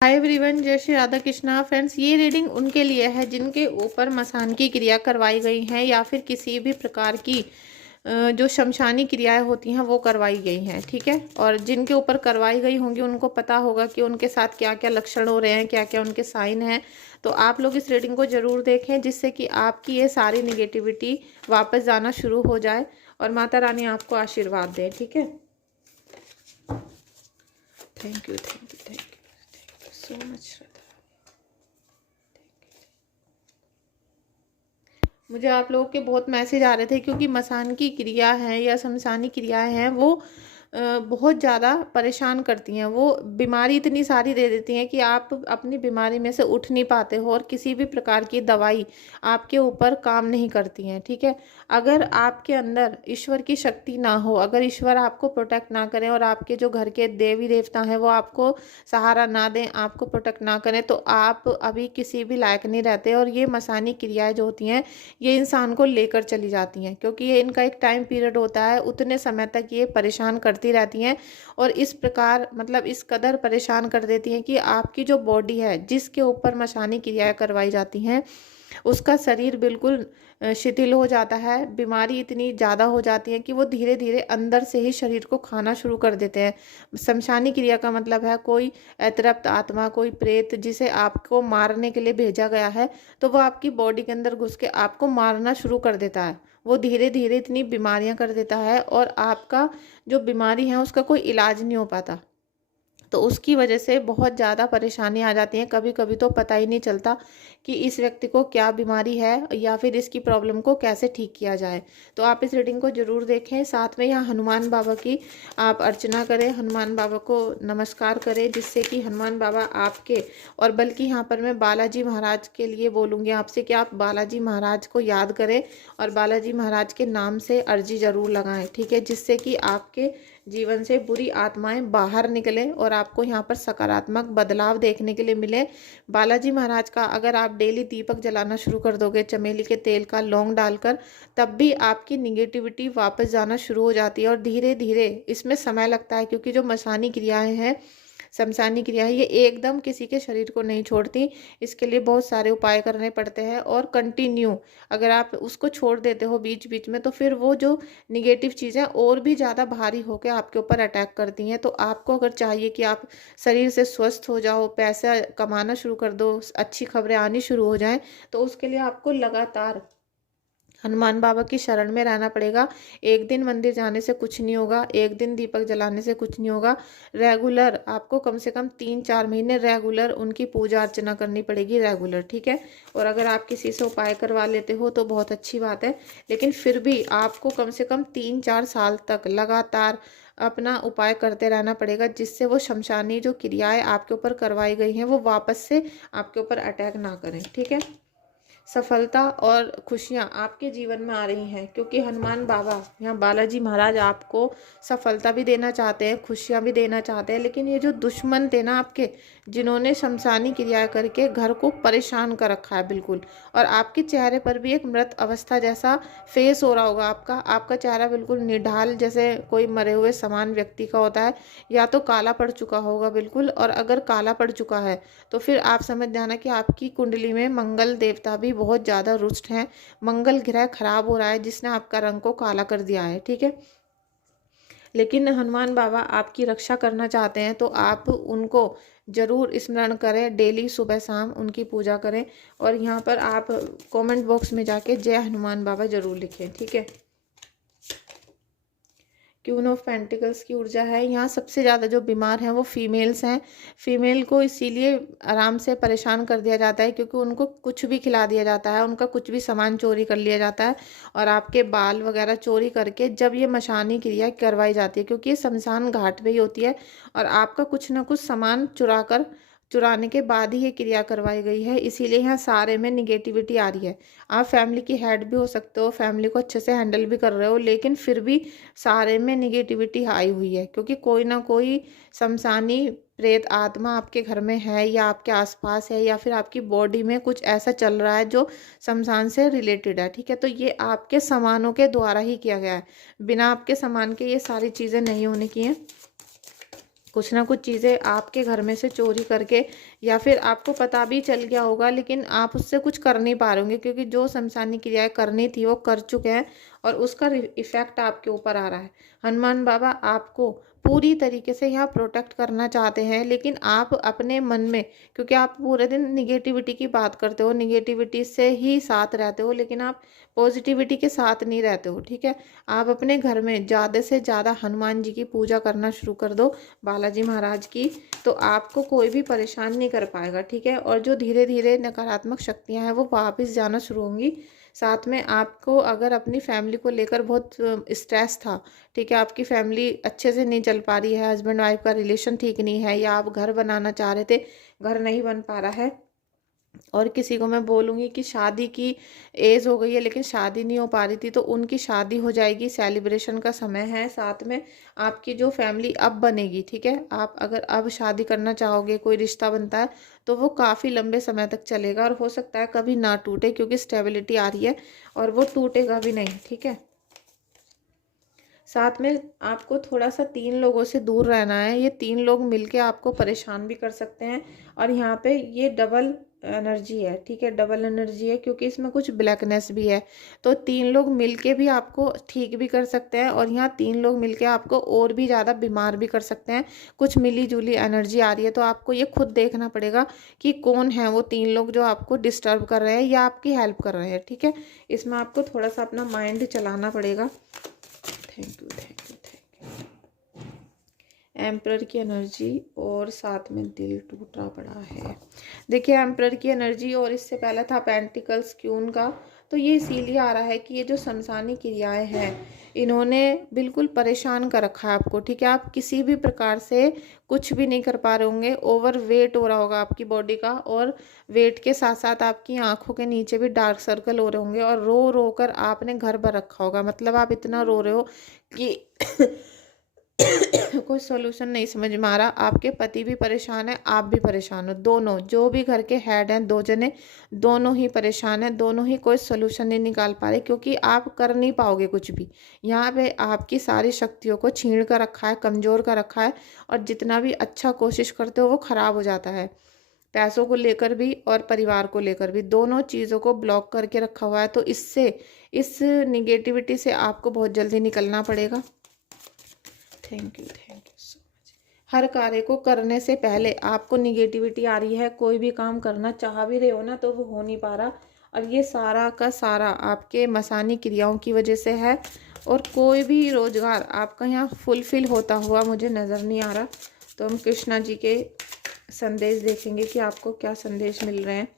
Hi everyone, जय Shri Radha Krishna. Friends, ये reading उनके लिए है जिनके ऊपर मसान की क्रिया करवाई गई है या फिर किसी भी प्रकार की जो शमशानी क्रियाएं होती हैं वो करवाई गई हैं। ठीक है, और जिनके ऊपर करवाई गई होंगी उनको पता होगा कि उनके साथ क्या क्या लक्षण हो रहे हैं, क्या क्या उनके साइन हैं। तो आप लोग इस रीडिंग को ज़रूर देखें जिससे कि आपकी ये सारी निगेटिविटी वापस जाना शुरू हो जाए और माता रानी आपको आशीर्वाद दे। ठीक है, thank you thank you thank you so much Shraddha. मुझे आप लोगों के बहुत मैसेज आ रहे थे क्योंकि मसान की क्रिया है या शमशानी क्रियाएं हैं वो बहुत ज़्यादा परेशान करती हैं। वो बीमारी इतनी सारी दे देती हैं कि आप अपनी बीमारी में से उठ नहीं पाते हो और किसी भी प्रकार की दवाई आपके ऊपर काम नहीं करती हैं। ठीक है, अगर आपके अंदर ईश्वर की शक्ति ना हो, अगर ईश्वर आपको प्रोटेक्ट ना करें और आपके जो घर के देवी देवता हैं वो आपको सहारा ना दें, आपको प्रोटेक्ट ना करें, तो आप अभी किसी भी लायक नहीं रहते। और ये मसानी क्रियाएं जो होती हैं ये इंसान को लेकर चली जाती हैं क्योंकि ये इनका एक टाइम पीरियड होता है, उतने समय तक ये परेशान करती रहती हैं। और इस प्रकार मतलब इस कदर परेशान कर देती हैं कि आपकी जो बॉडी है जिसके ऊपर मसानी क्रियाएं करवाई जाती हैं उसका शरीर बिल्कुल शिथिल हो जाता है। बीमारी इतनी ज़्यादा हो जाती है कि वो धीरे धीरे अंदर से ही शरीर को खाना शुरू कर देते हैं। शमशानी क्रिया का मतलब है कोई अतृप्त आत्मा, कोई प्रेत जिसे आपको मारने के लिए भेजा गया है, तो वो आपकी बॉडी के अंदर घुस के आपको मारना शुरू कर देता है। वो धीरे धीरे इतनी बीमारियां कर देता है और आपका जो बीमारी है उसका कोई इलाज नहीं हो पाता। तो उसकी वजह से बहुत ज़्यादा परेशानी आ जाती है। कभी कभी तो पता ही नहीं चलता कि इस व्यक्ति को क्या बीमारी है या फिर इसकी प्रॉब्लम को कैसे ठीक किया जाए। तो आप इस रीडिंग को ज़रूर देखें। साथ में यहाँ हनुमान बाबा की आप अर्चना करें, हनुमान बाबा को नमस्कार करें जिससे कि हनुमान बाबा आपके, और बल्कि यहाँ पर मैं बालाजी महाराज के लिए बोलूँगी आपसे कि आप बालाजी महाराज को याद करें और बालाजी महाराज के नाम से अर्जी ज़रूर लगाएं। ठीक है, जिससे कि आपके जीवन से बुरी आत्माएं बाहर निकले और आपको यहाँ पर सकारात्मक बदलाव देखने के लिए मिले। बालाजी महाराज का अगर आप डेली दीपक जलाना शुरू कर दोगे चमेली के तेल का लौंग डालकर, तब भी आपकी निगेटिविटी वापस जाना शुरू हो जाती है। और धीरे धीरे इसमें समय लगता है क्योंकि जो मसानी क्रियाएं हैं, शमशानी क्रिया है, ये एकदम किसी के शरीर को नहीं छोड़ती। इसके लिए बहुत सारे उपाय करने पड़ते हैं और कंटिन्यू अगर आप उसको छोड़ देते हो बीच बीच में तो फिर वो जो निगेटिव चीज़ें और भी ज़्यादा भारी होकर आपके ऊपर अटैक करती हैं। तो आपको अगर चाहिए कि आप शरीर से स्वस्थ हो जाओ, पैसा कमाना शुरू कर दो, अच्छी खबरें आनी शुरू हो जाएं, तो उसके लिए आपको लगातार हनुमान बाबा की शरण में रहना पड़ेगा। एक दिन मंदिर जाने से कुछ नहीं होगा, एक दिन दीपक जलाने से कुछ नहीं होगा। रेगुलर आपको कम से कम 3-4 महीने रेगुलर उनकी पूजा अर्चना करनी पड़ेगी, रेगुलर। ठीक है, और अगर आप किसी से उपाय करवा लेते हो तो बहुत अच्छी बात है, लेकिन फिर भी आपको कम से कम 3-4 साल तक लगातार अपना उपाय करते रहना पड़ेगा जिससे वो शमशानी जो क्रियाएं आपके ऊपर करवाई गई हैं वो वापस से आपके ऊपर अटैक ना करें। ठीक है, सफलता और खुशियां आपके जीवन में आ रही हैं क्योंकि हनुमान बाबा यहाँ बालाजी महाराज आपको सफलता भी देना चाहते हैं, खुशियां भी देना चाहते हैं। लेकिन ये जो दुश्मन थे ना आपके, जिन्होंने शमशानी क्रिया करके घर को परेशान कर रखा है बिल्कुल, और आपके चेहरे पर भी एक मृत अवस्था जैसा फेस हो रहा होगा आपका। आपका चेहरा बिल्कुल निढाल जैसे कोई मरे हुए समान व्यक्ति का होता है, या तो काला पड़ चुका होगा बिल्कुल। और अगर काला पड़ चुका है तो फिर आप समझ जाना कि आपकी कुंडली में मंगल देवता भी बहुत ज़्यादा रुष्ट हैं, मंगल ग्रह खराब हो रहा है जिसने आपका रंग को काला कर दिया है। ठीक है, लेकिन हनुमान बाबा आपकी रक्षा करना चाहते हैं तो आप उनको जरूर स्मरण करें, डेली सुबह शाम उनकी पूजा करें। और यहाँ पर आप कमेंट बॉक्स में जाके जय हनुमान बाबा जरूर लिखें। ठीक है, क्वीन ऑफ पेंटिकल्स की ऊर्जा है। यहाँ सबसे ज़्यादा जो बीमार हैं वो फीमेल्स हैं। फीमेल को इसीलिए आराम से परेशान कर दिया जाता है क्योंकि उनको कुछ भी खिला दिया जाता है, उनका कुछ भी सामान चोरी कर लिया जाता है और आपके बाल वगैरह चोरी करके जब ये मशानी क्रिया करवाई जाती है, क्योंकि ये शमशान घाट पे ही होती है और आपका कुछ ना कुछ सामान चुराने के बाद ही ये क्रिया करवाई गई है, इसीलिए यहाँ सारे में निगेटिविटी आ रही है। आप फैमिली की हेड भी हो सकते हो, फैमिली को अच्छे से हैंडल भी कर रहे हो, लेकिन फिर भी सारे में निगेटिविटी आई हुई है क्योंकि कोई ना कोई शमशानी प्रेत आत्मा आपके घर में है या आपके आसपास है या फिर आपकी बॉडी में कुछ ऐसा चल रहा है जो शमशान से रिलेटेड है। ठीक है, तो ये आपके सामानों के द्वारा ही किया गया है, बिना आपके सामान के ये सारी चीज़ें नहीं होने की हैं। कुछ ना कुछ चीज़ें आपके घर में से चोरी करके, या फिर आपको पता भी चल गया होगा लेकिन आप उससे कुछ कर नहीं पा रहे होंगे, क्योंकि जो शमशानी क्रियाएं करनी थी वो कर चुके हैं और उसका इफेक्ट आपके ऊपर आ रहा है। हनुमान बाबा आपको पूरी तरीके से यहाँ प्रोटेक्ट करना चाहते हैं, लेकिन आप अपने मन में, क्योंकि आप पूरे दिन निगेटिविटी की बात करते हो, निगेटिविटी से ही साथ रहते हो, लेकिन आप पॉजिटिविटी के साथ नहीं रहते हो। ठीक है, आप अपने घर में ज़्यादा से ज़्यादा हनुमान जी की पूजा करना शुरू कर दो, बालाजी महाराज की, तो आपको कोई भी परेशान नहीं कर पाएगा। ठीक है, और जो धीरे धीरे नकारात्मक शक्तियाँ हैं वो वापस जाना शुरू होंगी। साथ में आपको अगर अपनी फैमिली को लेकर बहुत स्ट्रेस था, ठीक है, आपकी फैमिली अच्छे से नहीं चल पा रही है, हस्बैंड वाइफ का रिलेशन ठीक नहीं है, या आप घर बनाना चाह रहे थे, घर नहीं बन पा रहा है, और किसी को मैं बोलूँगी कि शादी की एज हो गई है लेकिन शादी नहीं हो पा रही थी, तो उनकी शादी हो जाएगी, सेलिब्रेशन का समय है। साथ में आपकी जो फैमिली अब बनेगी, ठीक है, आप अगर अब शादी करना चाहोगे, कोई रिश्ता बनता है तो वो काफ़ी लंबे समय तक चलेगा और हो सकता है कभी ना टूटे, क्योंकि स्टेबिलिटी आ रही है और वो टूटेगा भी नहीं। ठीक है, साथ में आपको थोड़ा सा 3 लोगों से दूर रहना है। ये 3 लोग मिलके आपको परेशान भी कर सकते हैं, और यहाँ पे ये डबल एनर्जी है। ठीक है, डबल एनर्जी है क्योंकि इसमें कुछ ब्लैकनेस भी है, तो 3 लोग मिलके भी आपको ठीक भी कर सकते हैं, और यहाँ 3 लोग मिलके आपको और भी ज़्यादा बीमार भी कर सकते हैं। कुछ मिली जुली एनर्जी आ रही है, तो आपको ये खुद देखना पड़ेगा कि कौन है वो 3 लोग जो आपको डिस्टर्ब कर रहे हैं या आपकी हेल्प कर रहे हैं। ठीक है, इसमें आपको थोड़ा सा अपना माइंड चलाना पड़ेगा। Thank you, thank you, thank you. Emperor की एनर्जी और साथ में दिल टूटा पड़ा है। देखिए, एम्परर की एनर्जी और इससे पहले था पेंटिकल्स क्यून का, तो ये इसीलिए आ रहा है कि ये जो शमशानी क्रियाएं हैं इन्होंने बिल्कुल परेशान कर रखा है आपको। ठीक है, आप किसी भी प्रकार से कुछ भी नहीं कर पा रहे होंगे, ओवर वेट हो रहा होगा आपकी बॉडी का, और वेट के साथ साथ आपकी आंखों के नीचे भी डार्क सर्कल हो रहे होंगे, और रो रो कर आपने घर भर रखा होगा। मतलब आप इतना रो रहे हो कि कोई सोल्यूशन नहीं समझ में आ रहा। आपके पति भी परेशान है, आप भी परेशान हो, दोनों जो भी घर के हेड हैं, 2 जने, दोनों ही परेशान हैं, दोनों ही कोई सोल्यूशन नहीं निकाल पा रहे, क्योंकि आप कर नहीं पाओगे कुछ भी। यहाँ पे आपकी सारी शक्तियों को छीन कर रखा है, कमज़ोर कर रखा है, और जितना भी अच्छा कोशिश करते हो वो ख़राब हो जाता है। पैसों को लेकर भी और परिवार को लेकर भी, दोनों चीज़ों को ब्लॉक करके रखा हुआ है। तो इससे, इस निगेटिविटी से आपको बहुत जल्दी निकलना पड़ेगा। Thank you so much. हर कार्य को करने से पहले आपको निगेटिविटी आ रही है, कोई भी काम करना चाह भी रहे हो ना तो वो हो नहीं पा रहा, और ये सारा का सारा आपके मसानी क्रियाओं की वजह से है, और कोई भी रोजगार आपका यहाँ फुलफिल होता हुआ मुझे नज़र नहीं आ रहा। तो हम कृष्णा जी के संदेश देखेंगे कि आपको क्या संदेश मिल रहे हैं।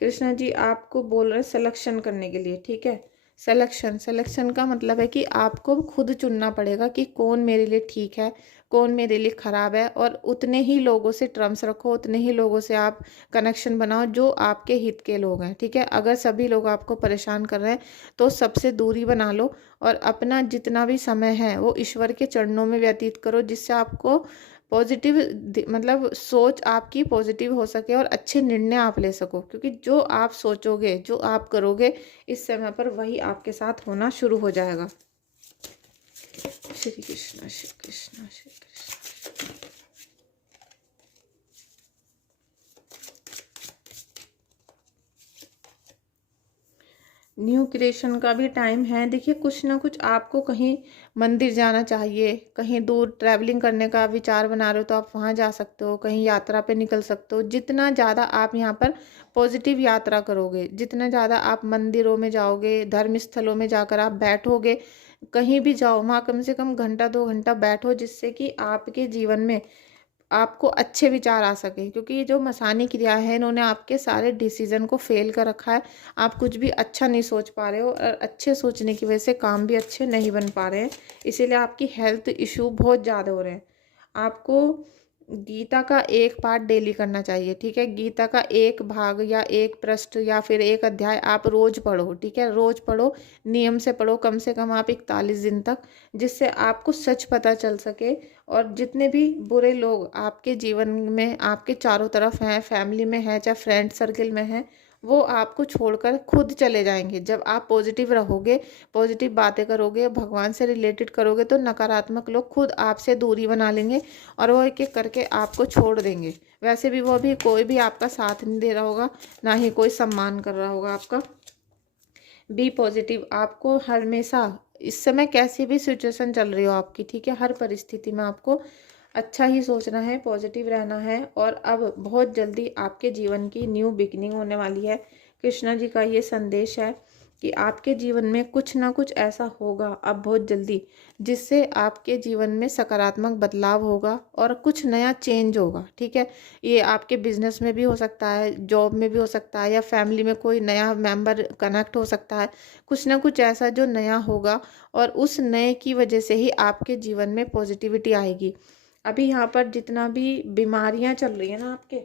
कृष्णा जी आपको बोल रहे हैं सिलेक्शन करने के लिए। ठीक है, सिलेक्शन का मतलब है कि आपको खुद चुनना पड़ेगा कि कौन मेरे लिए ठीक है, कौन मेरे लिए ख़राब है, और उतने ही लोगों से टर्म्स रखो, उतने ही लोगों से आप कनेक्शन बनाओ जो आपके हित के लोग हैं। ठीक है, अगर सभी लोग आपको परेशान कर रहे हैं तो सबसे दूरी बना लो, और अपना जितना भी समय है वो ईश्वर के चरणों में व्यतीत करो, जिससे आपको पॉजिटिव, मतलब सोच आपकी पॉजिटिव हो सके और अच्छे निर्णय आप ले सको, क्योंकि जो आप सोचोगे, जो आप करोगे, इस समय पर वही आपके साथ होना शुरू हो जाएगा। श्री कृष्ण, श्री कृष्ण, श्री कृष्ण। न्यू क्रिएशन का भी टाइम है। देखिए, कुछ ना कुछ आपको कहीं मंदिर जाना चाहिए, कहीं दूर ट्रैवलिंग करने का विचार बना रहे हो तो आप वहाँ जा सकते हो, कहीं यात्रा पे निकल सकते हो। जितना ज़्यादा आप यहाँ पर पॉजिटिव यात्रा करोगे, जितना ज़्यादा आप मंदिरों में जाओगे, धर्म स्थलों में जाकर आप बैठोगे, कहीं भी जाओ, वहाँ कम से कम घंटा 2 घंटा बैठो, जिससे कि आपके जीवन में आपको अच्छे विचार आ सके, क्योंकि ये जो मसानी क्रिया है इन्होंने आपके सारे डिसीजन को फेल कर रखा है। आप कुछ भी अच्छा नहीं सोच पा रहे हो, और अच्छे सोचने की वजह से काम भी अच्छे नहीं बन पा रहे हैं, इसीलिए आपकी हेल्थ इशू बहुत ज़्यादा हो रहे हैं। आपको गीता का एक पाठ डेली करना चाहिए। ठीक है, गीता का एक भाग या एक पृष्ठ या फिर एक अध्याय आप रोज पढ़ो। ठीक है, रोज पढ़ो, नियम से पढ़ो, कम से कम आप 41 दिन तक, जिससे आपको सच पता चल सके। और जितने भी बुरे लोग आपके जीवन में, आपके चारों तरफ हैं, फैमिली में हैं, चाहे फ्रेंड सर्किल में हैं, वो आपको छोड़कर खुद चले जाएंगे। जब आप पॉजिटिव रहोगे, पॉजिटिव बातें करोगे, भगवान से रिलेटेड करोगे, तो नकारात्मक लोग खुद आपसे दूरी बना लेंगे और वो एक एक करके आपको छोड़ देंगे। वैसे भी वो भी कोई भी आपका साथ नहीं दे रहा होगा, ना ही कोई सम्मान कर रहा होगा आपका। Be positive. आपको हमेशा इस समय कैसी भी सिचुएशन चल रही हो आपकी, ठीक है, हर परिस्थिति में आपको अच्छा ही सोचना है, पॉजिटिव रहना है। और अब बहुत जल्दी आपके जीवन की न्यू बिगिनिंग होने वाली है। कृष्णा जी का ये संदेश है कि आपके जीवन में कुछ ना कुछ ऐसा होगा अब बहुत जल्दी, जिससे आपके जीवन में सकारात्मक बदलाव होगा और कुछ नया चेंज होगा, ठीक है। ये आपके बिजनेस में भी हो सकता है, जॉब में भी हो सकता है, या फैमिली में कोई नया मेंबर कनेक्ट हो सकता है। कुछ ना कुछ ऐसा जो नया होगा और उस नए की वजह से ही आपके जीवन में पॉजिटिविटी आएगी। अभी यहाँ पर जितना भी बीमारियां चल रही है ना आपके,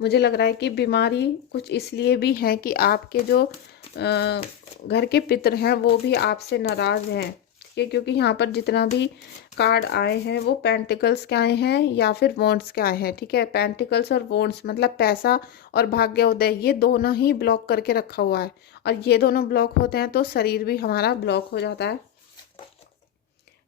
मुझे लग रहा है कि बीमारी कुछ इसलिए भी है कि आपके जो घर के पितर हैं वो भी आपसे नाराज़ हैं, ठीक है। क्योंकि यहाँ पर जितना भी कार्ड आए हैं वो पेंटिकल्स के आए हैं या फिर वॉन्ड्स के आए हैं, ठीक है। पेंटिकल्स और वॉन्ड्स मतलब पैसा और भाग्योदय, ये दोनों ही ब्लॉक करके रखा हुआ है। और ये दोनों ब्लॉक होते हैं तो शरीर भी हमारा ब्लॉक हो जाता है।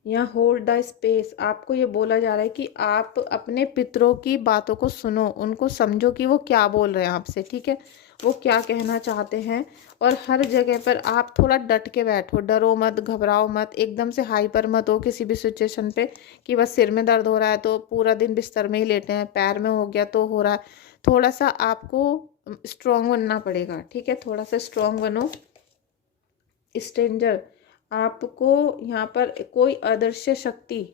यहाँ होल्ड द स्पेस, आपको ये बोला जा रहा है कि आप अपने पितरों की बातों को सुनो, उनको समझो कि वो क्या बोल रहे हैं आपसे, ठीक है, वो क्या कहना चाहते हैं। और हर जगह पर आप थोड़ा डट के बैठो, डरो मत, घबराओ मत, एकदम से हाइपर मत हो किसी भी सिचुएशन पे कि बस सिर में दर्द हो रहा है तो पूरा दिन बिस्तर में ही लेटे हैं, पैर में हो गया तो हो रहा है। थोड़ा सा आपको स्ट्रॉन्ग बनना पड़ेगा, ठीक है, थोड़ा सा स्ट्रॉन्ग बनो। स्ट्रेंजर, आपको यहाँ पर कोई अदृश्य शक्ति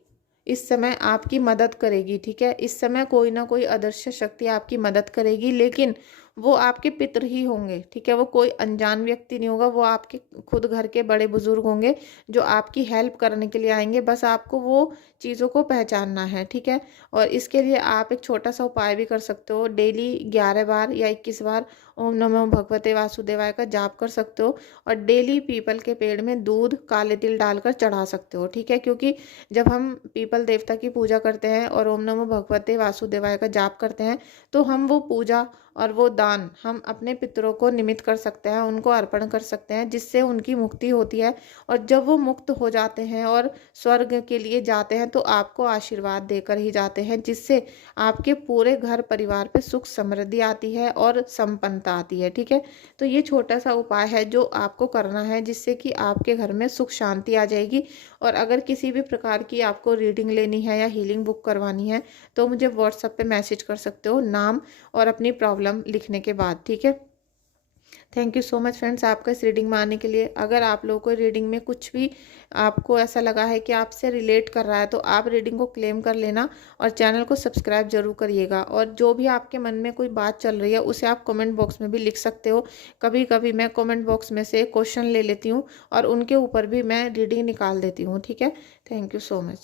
इस समय आपकी मदद करेगी, ठीक है। इस समय कोई ना कोई अदृश्य शक्ति आपकी मदद करेगी, लेकिन वो आपके पितर ही होंगे, ठीक है। वो कोई अनजान व्यक्ति नहीं होगा, वो आपके खुद घर के बड़े बुजुर्ग होंगे जो आपकी हेल्प करने के लिए आएंगे। बस आपको वो चीज़ों को पहचानना है, ठीक है। और इसके लिए आप एक छोटा सा उपाय भी कर सकते हो, डेली 11 बार या 21 बार ओम नमो भगवते वासुदेवाय का जाप कर सकते हो। और डेली पीपल के पेड़ में दूध काले तिल डालकर चढ़ा सकते हो, ठीक है। क्योंकि जब हम पीपल देवता की पूजा करते हैं और ओम नमो भगवते वासुदेवाय का जाप करते हैं, तो हम वो पूजा और वो दान हम अपने पितरों को निमित्त कर सकते हैं, उनको अर्पण कर सकते हैं, जिससे उनकी मुक्ति होती है। और जब वो मुक्त हो जाते हैं और स्वर्ग के लिए जाते हैं तो आपको आशीर्वाद देकर ही जाते हैं, जिससे आपके पूरे घर परिवार पे सुख समृद्धि आती है और संपन्नता आती है, ठीक है। तो ये छोटा सा उपाय है जो आपको करना है, जिससे कि आपके घर में सुख शांति आ जाएगी। और अगर किसी भी प्रकार की आपको रीडिंग लेनी है या हीलिंग बुक करवानी है तो मुझे व्हाट्सएप पे मैसेज कर सकते हो, नाम और अपनी प्रॉब्लम लिखने के बाद, ठीक है। Thank you so much friends आपका इस रीडिंग में आने के लिए। अगर आप लोगों को रीडिंग में कुछ भी आपको ऐसा लगा है कि आपसे रिलेट कर रहा है तो आप रीडिंग को क्लेम कर लेना और चैनल को सब्सक्राइब जरूर करिएगा। और जो भी आपके मन में कोई बात चल रही है उसे आप कमेंट बॉक्स में भी लिख सकते हो। कभी कभी मैं कमेंट बॉक्स में से क्वेश्चन ले लेती हूँ और उनके ऊपर भी मैं रीडिंग निकाल देती हूँ, ठीक है। Thank you so much.